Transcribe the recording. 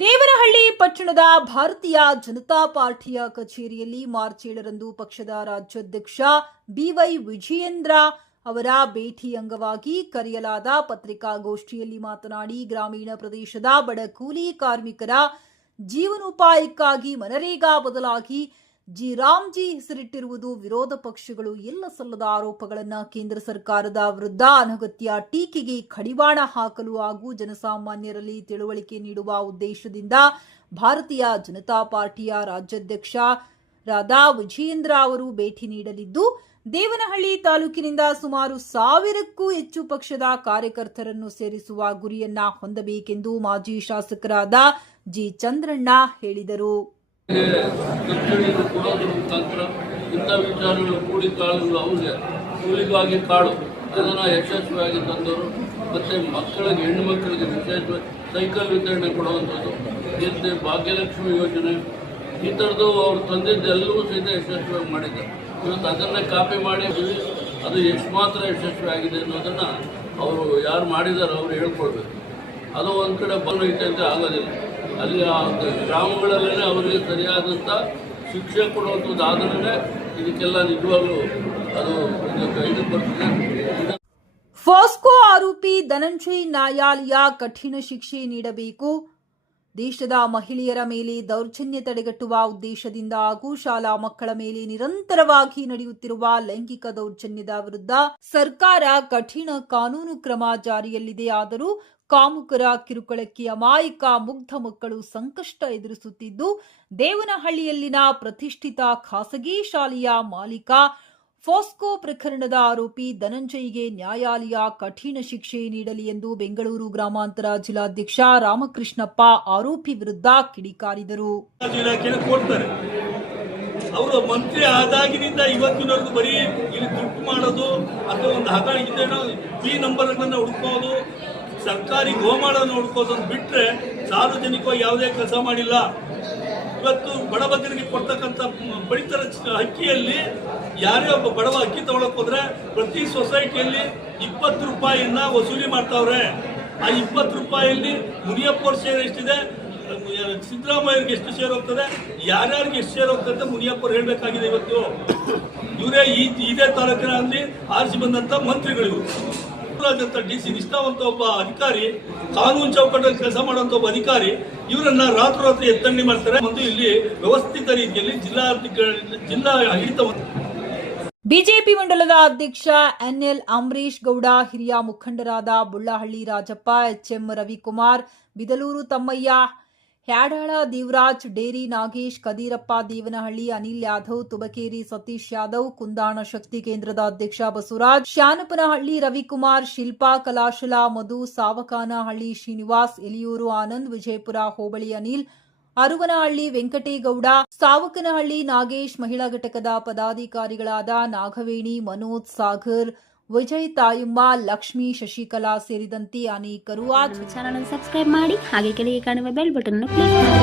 ದೇವನಹಳ್ಳಿ ಪಟ್ಟಣದ ಭಾರತೀಯ ಜನತಾ ಪಾರ್ಟಿಯ ಕಚೇರಿಯಲ್ಲಿ ಮಾರ್ಚ್ 7ರಂದು ಪಕ್ಷದ ರಾಜ್ಯಾಧ್ಯಕ್ಷ ಬಿವೈ ವಿಜಯೇಂದ್ರ ಅವರ ಭೇಟಿ ಅಂಗವಾಗಿ ಕರೆಯಲಾದ ಪತ್ರಿಕಾಗೋಷ್ಠಿಯಲ್ಲಿ ಮಾತನಾಡಿ, ಗ್ರಾಮೀಣ ಪ್ರದೇಶದ ಬಡ ಕೂಲಿ ಕಾರ್ಮಿಕರ ಜೀವನೋಪಾಯಕ್ಕಾಗಿ ಮನರೇಗಾ ಬದಲಾಗಿ ರಾಮ್ಜಿ ಹೆಸರಿಟ್ಟಿರುವುದು ವಿರೋಧ ಪಕ್ಷಗಳು ಎಲ್ಲ ಸಲ್ಲದ ಆರೋಪಗಳನ್ನು ಕೇಂದ್ರ ಸರ್ಕಾರದ ವಿರುದ್ಧ ಅನಗತ್ಯ ಟೀಕೆಗೆ ಕಡಿವಾಣ ಹಾಕಲು ಹಾಗೂ ಜನಸಾಮಾನ್ಯರಲ್ಲಿ ತಿಳುವಳಿಕೆ ನೀಡುವ ಉದ್ದೇಶದಿಂದ ಭಾರತೀಯ ಜನತಾ ಪಾರ್ಟಿಯ ರಾಜ್ಯಾಧ್ಯಕ್ಷರಾದ ವಿಜಯೇಂದ್ರ ಅವರು ಭೇಟಿ ನೀಡಲಿದ್ದು, ದೇವನಹಳ್ಳಿ ತಾಲೂಕಿನಿಂದ ಸುಮಾರು 1000ಕ್ಕೂ ಹೆಚ್ಚು ಪಕ್ಷದ ಕಾರ್ಯಕರ್ತರನ್ನು ಸೇರಿಸುವ ಗುರಿಯನ್ನ ಹೊಂದಬೇಕೆಂದು ಮಾಜಿ ಶಾಸಕರಾದ ಜಿ ಚಂದ್ರಣ್ಣ ಹೇಳಿದರು. ಕೊಡೋದ್ರ ಮುಖಾಂತರ ಇಂಥ ವಿಚಾರಗಳು ಕೂಲಿ ಕಾಳುಗಳು ಅವ್ರಿಗೆ ಕೂಲಿಗಾಗಿ ಕಾಳು ಅದನ್ನು ಯಶಸ್ವಿಯಾಗಿ ತಂದವರು. ಮತ್ತು ಮಕ್ಕಳಿಗೆ ಹೆಣ್ಣು ಮಕ್ಕಳಿಗೆ ವಿಶೇಷವಾಗಿ ಸೈಕಲ್ ವಿತರಣೆ ಕೊಡುವಂಥದ್ದು, ಜೊತೆ ಭಾಗ್ಯಲಕ್ಷ್ಮಿ ಯೋಜನೆ, ಈ ಥರದ್ದು ಅವ್ರು ತಂದಿದ್ದೆಲ್ಲವೂ ಸಹಿತ ಯಶಸ್ವಿಯಾಗಿ ಮಾಡಿದ್ದಾರೆ. ಇವತ್ತು ಅದನ್ನೇ ಕಾಪಿ ಮಾಡಿದ್ದೀವಿ. ಅದು ಎಷ್ಟು ಮಾತ್ರ ಯಶಸ್ವಿ ಆಗಿದೆ ಅನ್ನೋದನ್ನು ಅವರು ಯಾರು ಮಾಡಿದಾರೋ ಅವ್ರು ಹೇಳ್ಕೊಳ್ಬೇಕು. ಅದು ಒಂದು ಕಡೆ ಬಂದೈತೆ ಅಂತ ಆಗೋದಿಲ್ಲ. ಅಲ್ಲಿ ಆ ಗ್ರಾಮಗಳಲ್ಲೇ ಅವರಿಗೆ ಸರಿಯಾದಂಥ ಶಿಕ್ಷೆ ಕೊಡುವಂಥದ್ದು ಆದ್ರೆ ಇದಕ್ಕೆಲ್ಲ ನಿಜವಾಗ್ಲೂ ಅದು ಇದು ಬರ್ತದೆ. ಫಾಸ್ಕೋ ಆರೋಪಿ ಧನಂಜಯ್ ನ್ಯಾಯಾಲಯ ಕಠಿಣ ಶಿಕ್ಷೆ ನೀಡಬೇಕು. ದೇಶದ ಮಹಿಳೆಯರ ಮೇಲೆ ದೌರ್ಜನ್ಯ ತಡೆಗಟ್ಟುವ ಉದ್ದೇಶದಿಂದ ಹಾಗೂ ಶಾಲಾ ಮಕ್ಕಳ ಮೇಲೆ ನಿರಂತರವಾಗಿ ನಡೆಯುತ್ತಿರುವ ಲೈಂಗಿಕ ದೌರ್ಜನ್ಯದ ವಿರುದ್ಧ ಸರ್ಕಾರ ಕಠಿಣ ಕಾನೂನು ಕ್ರಮ ಜಾರಿಯಲ್ಲಿದೆ. ಆದರೂ ಕಾಮುಕರ ಕಿರುಕುಳಕ್ಕೆ ಅಮಾಯಕ ಮುಗ್ಧ ಮಕ್ಕಳು ಸಂಕಷ್ಟ ಎದುರಿಸುತ್ತಿದ್ದು, ದೇವನಹಳ್ಳಿಯಲ್ಲಿನ ಪ್ರತಿಷ್ಠಿತ ಖಾಸಗಿ ಶಾಲೆಯ ಮಾಲೀಕ ಫಾಸ್ಕೋ ಪ್ರಕರಣದ ಆರೋಪಿ ಧನಂಜಯ್ಗೆ ನ್ಯಾಯಾಲಯ ಕಠಿಣ ಶಿಕ್ಷೆ ನೀಡಲಿ ಎಂದು ಬೆಂಗಳೂರು ಗ್ರಾಮಾಂತರ ಜಿಲ್ಲಾಧ್ಯಕ್ಷ ರಾಮಕೃಷ್ಣಪ್ಪ ಆರೋಪಿ ವಿರುದ್ಧ ಕಿಡಿಕಾರಿದರು. ಅವರು ಮಂತ್ರಿ ಆದಾಗಿನಿಂದ ಇವತ್ತಿನವರೆಗೂ ಬರೀ ಇಲ್ಲಿ ದುಡ್ಡು ಮಾಡೋದು ಅಥವಾ ಒಂದು ಹಗಲಿದ್ದೇನೋ ಪಿ ನಂಬರ್ಗಳನ್ನ ಹುಡುಕೋದು, ಸರ್ಕಾರಿ ಗೋಮಾಳನ್ನು ಹುಡುಕೋದನ್ನು ಬಿಟ್ಟರೆ ಸಾರ್ವಜನಿಕವಾಗಿ ಯಾವುದೇ ಕೆಲಸ ಮಾಡಿಲ್ಲ. ಇವತ್ತು ಬಡಬಗ್ಗರಿಗೆ ಕೊಡ್ತಕ್ಕಂಥ ಪಡಿತರ ಅಕ್ಕಿಯಲ್ಲಿ ಯಾರೇ ಒಬ್ಬ ಬಡವ ಅಕ್ಕಿ ತಗೊಳಕ್ ಹೋದ್ರೆ ಪ್ರತಿ ಸೊಸೈಟಿಯಲ್ಲಿ 20 ರೂಪಾಯಿಯನ್ನ ವಸೂಲಿ ಮಾಡ್ತಾವ್ರೆ. ಆ 20 ರೂಪಾಯಿಯಲ್ಲಿ ಮುನಿಯಪ್ಪ ಅವ್ರ ಶೇರ್ ಎಷ್ಟಿದೆ, ಸಿದ್ದರಾಮಯ್ಯರಿಗೆ ಎಷ್ಟು ಶೇರ್ ಹೋಗ್ತದೆ, ಯಾರ್ಯಾರಿಗೆ ಎಷ್ಟು ಶೇರ್ ಹೋಗ್ತದೆ ಅಂತ ಮುನಿಯಪ್ಪ ಅವ್ರು ಹೇಳ್ಬೇಕಾಗಿದೆ. ಇವತ್ತು ಇವರೇ ಇದೇ ತಾಲೂಕಿನಲ್ಲಿ ಆರಿಸಿ ಬಂದಂತ ಮಂತ್ರಿಗಳು, ಡಿಸಿ ನಿಷ್ಠಾವಂತ ಒಬ್ಬ ಅಧಿಕಾರಿ, ಕಾನೂನು ಚೌಕಟ್ಟಲ್ಲಿ ಕೆಲಸ ಮಾಡುವಂತ ಒಬ್ಬ ಅಧಿಕಾರಿ, ಇವರನ್ನ ರಾತ್ರೋರಾತ್ರಿ ಎತ್ತಂಗಡಿ ಮಾಡ್ತಾರೆ. ಮತ್ತು ಇಲ್ಲಿ ವ್ಯವಸ್ಥಿತ ರೀತಿಯಲ್ಲಿ ಜಿಲ್ಲಾ ಆಡಳಿತ. ಬಿಜೆಪಿ ಮಂಡಲದ ಅಧ್ಯಕ್ಷ ಎನ್ಎಲ್ ಅಂಬರೀಶ್ ಗೌಡ, ಹಿರಿಯ ಮುಖಂಡರಾದ ಬುಳ್ಳಹಳ್ಳಿ ರಾಜಪ್ಪ, ಎಚ್ಎಂ ರವಿಕುಮಾರ್, ಬಿದಲೂರು ತಮ್ಮಯ್ಯ, ಹ್ಯಾಡಾಳ ದೇವರಾಜ್, ಡೇರಿ ನಾಗೇಶ್, ಕದೀರಪ್ಪ ದೇವನಹಳ್ಳಿ, ಅನಿಲ್ ಯಾದವ್, ತುಬಕೇರಿ ಸತೀಶ್ ಯಾದವ್, ಕುಂದಾಣ ಶಕ್ತಿ ಕೇಂದ್ರದ ಅಧ್ಯಕ್ಷ ಬಸವರಾಜ್, ಶಾನಪನಹಳ್ಳಿ ರವಿಕುಮಾರ್, ಶಿಲ್ಪಾ ಕಲಾಶಲ, ಮಧು, ಸಾವಕಾನಹಳ್ಳಿ ಶ್ರೀನಿವಾಸ್, ಎಲಿಯೂರು ಆನಂದ್, ವಿಜಯಪುರ ಹೋಬಳಿ ಅನಿಲ್, ಅರುವನಹಳ್ಳಿ ವೆಂಕಟೇಗೌಡ, ಸಾವಕನಹಳ್ಳಿ ನಾಗೇಶ್, ಮಹಿಳಾ ಘಟಕದ ಪದಾಧಿಕಾರಿಗಳಾದ ನಾಗವೇಣಿ, ಮನೋಜ್, ಸಾಗರ್, ವಿಜಯ್, ತಾಯಮ್ಮ, ಲಕ್ಷ್ಮಿ, ಶಶಿಕಲಾ ಸೇರಿದಂತೆ ಅನೇಕರು ಚಾನಲ್ ಸಬ್ಸ್ಕ್ರೈಬ್ ಮಾಡಿ, ಹಾಗೆ ಕೆಳಗೆ ಕಾಣುವ ಬೆಲ್ ಬಟನ್ ಕ್ಲಿಕ್ ಮಾಡಿ.